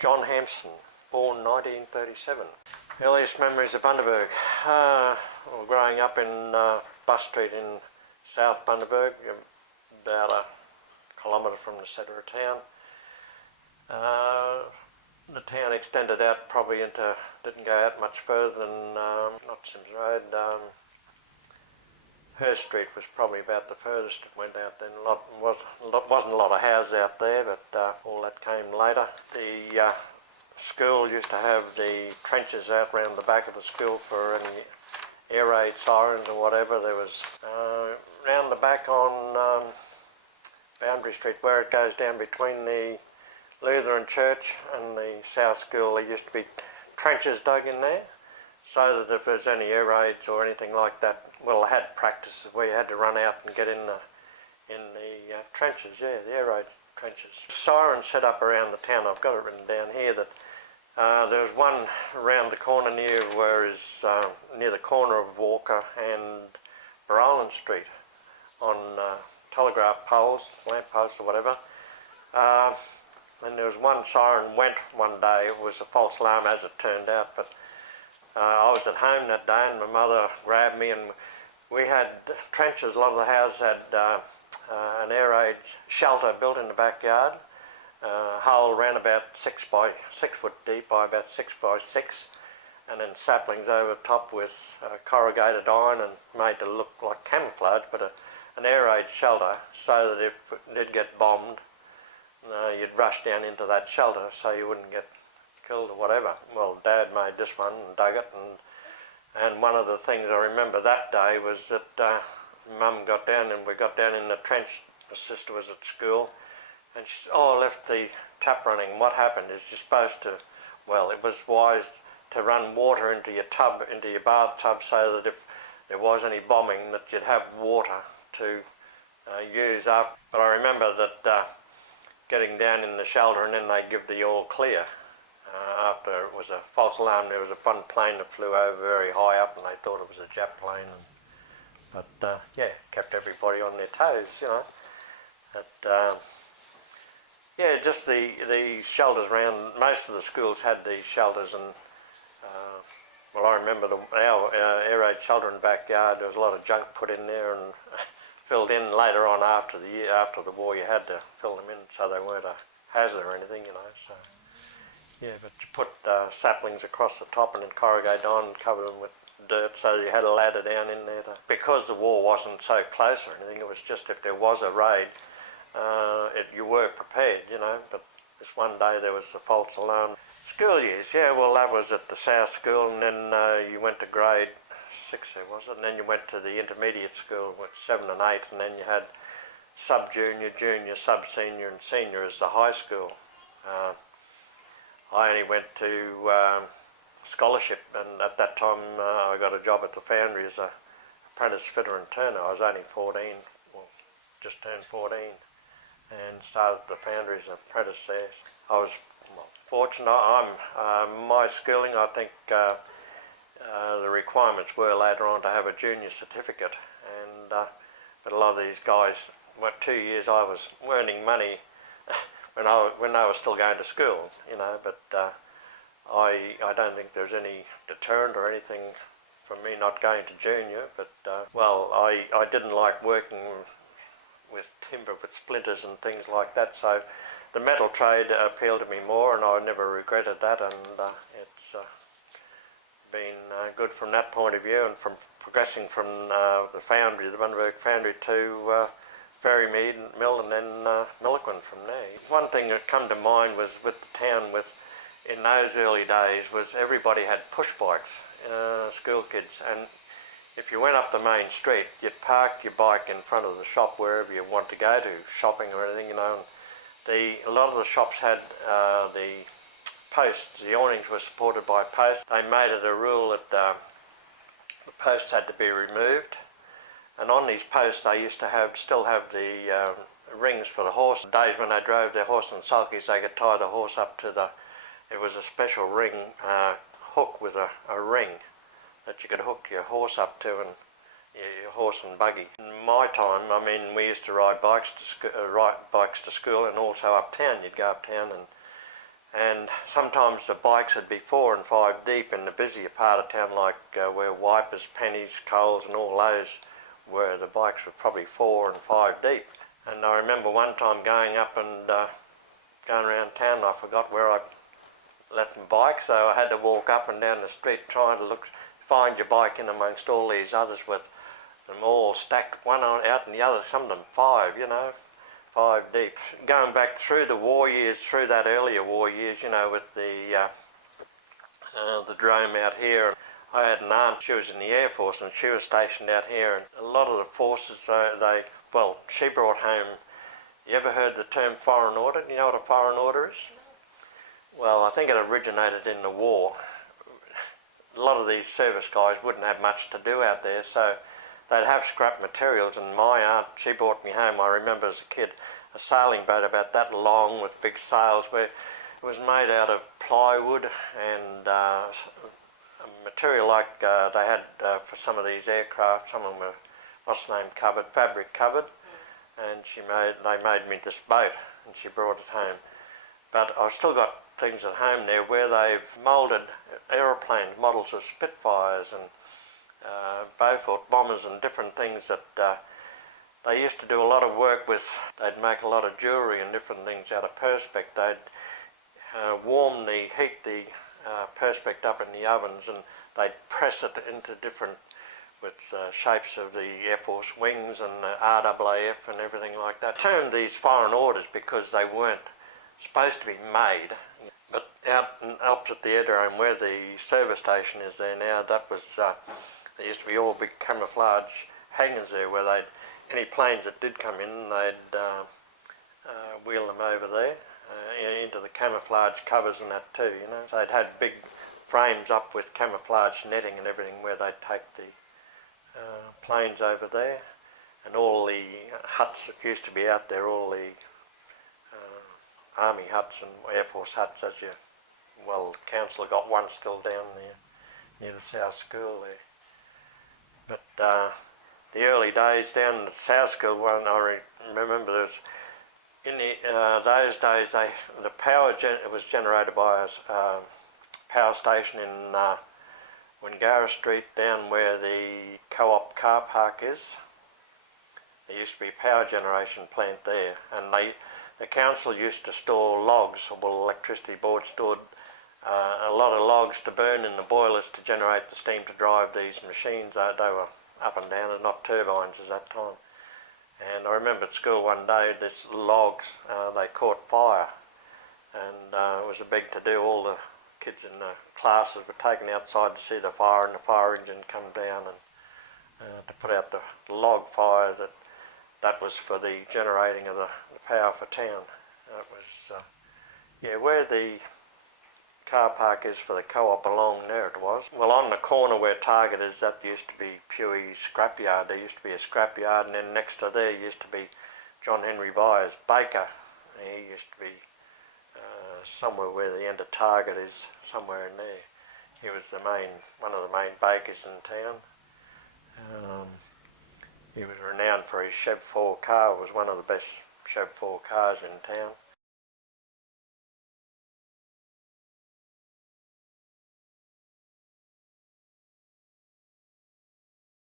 John Hampson, born 1937. Earliest memories of Bundaberg. Well, growing up in Bus Street in South Bundaberg, about a kilometre from the centre of town. The town extended out probably into, didn't go out much further than, not Sims Road, Hurst Street was probably about the furthest it went out then. Wasn't a lot of houses out there, but all that came later. The school used to have the trenches out round the back of the school for any air raid sirens or whatever. There was round the back on Boundary Street, where it goes down between the Lutheran Church and the South School, there used to be trenches dug in there, so that if there's any air raids or anything like that, well, I had practices where you had to run out and get in the trenches, yeah, the air raid trenches. Sirens set up around the town. I've got it written down here that there was one around the corner near the corner of Walker and Barolin Street on telegraph poles, lamp posts or whatever. And there was one siren went one day. It was a false alarm as it turned out, but I was at home that day and my mother grabbed me, and we had trenches. A lot of the houses had an air raid shelter built in the backyard, hole around about 6 foot deep by about 6 by 6, and then saplings over top with corrugated iron and made to look like camouflage, but an air raid shelter, so that if it did get bombed, you'd rush down into that shelter so you wouldn't get killed or whatever. Well, Dad made this one and dug it, and one of the things I remember that day was that Mum got down, and we got down in the trench. My sister was at school, and she said, "Oh, I left the tap running. What happened is you're supposed to, well, it was wise to run water into your tub, into your bathtub, so that if there was any bombing, that you'd have water to use up." But I remember that getting down in the shelter, and then they'd give the all clear. After it was a false alarm, there was one plane that flew over very high up, and they thought it was a jet plane. But yeah, kept everybody on their toes, you know. But yeah, just the shelters around. Most of the schools had these shelters, and well, I remember our air raid shelter in the backyard. There was a lot of junk put in there and filled in later on after the war. You had to fill them in so they weren't a hazard or anything, you know. So yeah, but you put saplings across the top and then corrugated on and cover them with dirt, so you had a ladder down in there. Because the war wasn't so close or anything, it was just if there was a raid, you were prepared, you know. But this one day there was a false alarm. School years, yeah, well, that was at the South School, and then you went to grade 6 there, was it? And then you went to the intermediate school with 7 and 8, and then you had sub-junior, junior, sub-senior and senior as the high school. I only went to scholarship, and at that time I got a job at the foundry as an apprentice fitter and turner. I was only 14, well, just turned 14, and started at the foundry as an apprentice there. I was fortunate. My schooling, I think the requirements were later on to have a junior certificate, and but a lot of these guys, 2 years I was earning money when I was still going to school, you know. But I don't think there's any deterrent or anything from me not going to junior. But well, I didn't like working with timber, with splinters and things like that. So the metal trade appealed to me more, and I never regretted that. And it's been good from that point of view, and from progressing from the foundry, the Bundaberg foundry, to Ferrymead Mill, and then Milliquin from there. One thing that come to mind was with the town, in those early days, was everybody had push bikes, school kids, and if you went up the main street, you'd park your bike in front of the shop wherever you want to go to, shopping or anything, you know. A lot of the shops had the posts, the awnings were supported by posts. They made it a rule that the posts had to be removed. And on these posts, they used to still have the rings for the horse. Days when they drove their horse on sulkies, they could tie the horse up to it was a special ring, hook with a ring that you could hook your horse up to, and your horse and buggy. In my time, I mean, we used to ride bikes to school, and also uptown. You'd go uptown and sometimes the bikes would be 4 and 5 deep in the busier part of town, like where Wipers, Pennies, Coles and all those were. The bikes were probably 4 and 5 deep. And I remember one time going up and going around town, and I forgot where I left my bike, so I had to walk up and down the street trying to find your bike in amongst all these others with them all stacked one out and the other, some of them 5, 5 deep. Going back through the war years, through that earlier war years, with the drome out here. I had an aunt, she was in the Air Force and she was stationed out here, and a lot of the forces, she brought home, you ever heard the term foreign order? Do you know what a foreign order is? Well, I think it originated in the war. A lot of these service guys wouldn't have much to do out there, so they'd have scrap materials, and my aunt, she brought me home, I remember as a kid, a sailing boat about that long with big sails, where it was made out of plywood and material like they had for some of these aircraft. Some of them were, covered, fabric covered, and they made me this boat, and she brought it home. But I've still got things at home there where they've moulded aeroplane models of Spitfires and Beaufort bombers and different things that they used to do a lot of work with. They'd make a lot of jewellery and different things out of perspex. They'd heat the perspex up in the ovens, and they'd press it into different, with shapes of the Air Force wings and the RAAF and everything like that. I termed these foreign orders because they weren't supposed to be made. But out opposite the aerodrome where the service station is there now, that was, there used to be all big camouflage hangars there where any planes that did come in, they'd wheel them over there into the camouflage covers and that too, So they'd had big frames up with camouflage netting and everything where they'd take the planes over there, and all the huts that used to be out there, all the Army huts and Air Force huts, the council got one still down there near the South School there. But the early days down in the South School one, I remember there was, in those days the power was generated by a power station in Wingara Street, down where the Co-op car park is. There used to be a power generation plant there, and the council used to store logs. Well, electricity board stored a lot of logs to burn in the boilers to generate the steam to drive these machines. They were up and down, and not turbines at that time. And I remember at school one day, this logs, they caught fire, and it was a big to-do. All the kids in the classes were taken outside to see the fire, and the fire engine come down and to put out the log fire that was for the generating of the power for town. It was, where the car park is for the Co-op along there it was. Well, on the corner where Target is, that used to be Pewey's scrapyard. There used to be a scrapyard, and then next to there used to be John Henry Byers' baker. He used to be somewhere where the end of Target is, somewhere in there. He was one of the main bakers in town. He was renowned for his Chev 4 car. It was one of the best Chev 4 cars in town.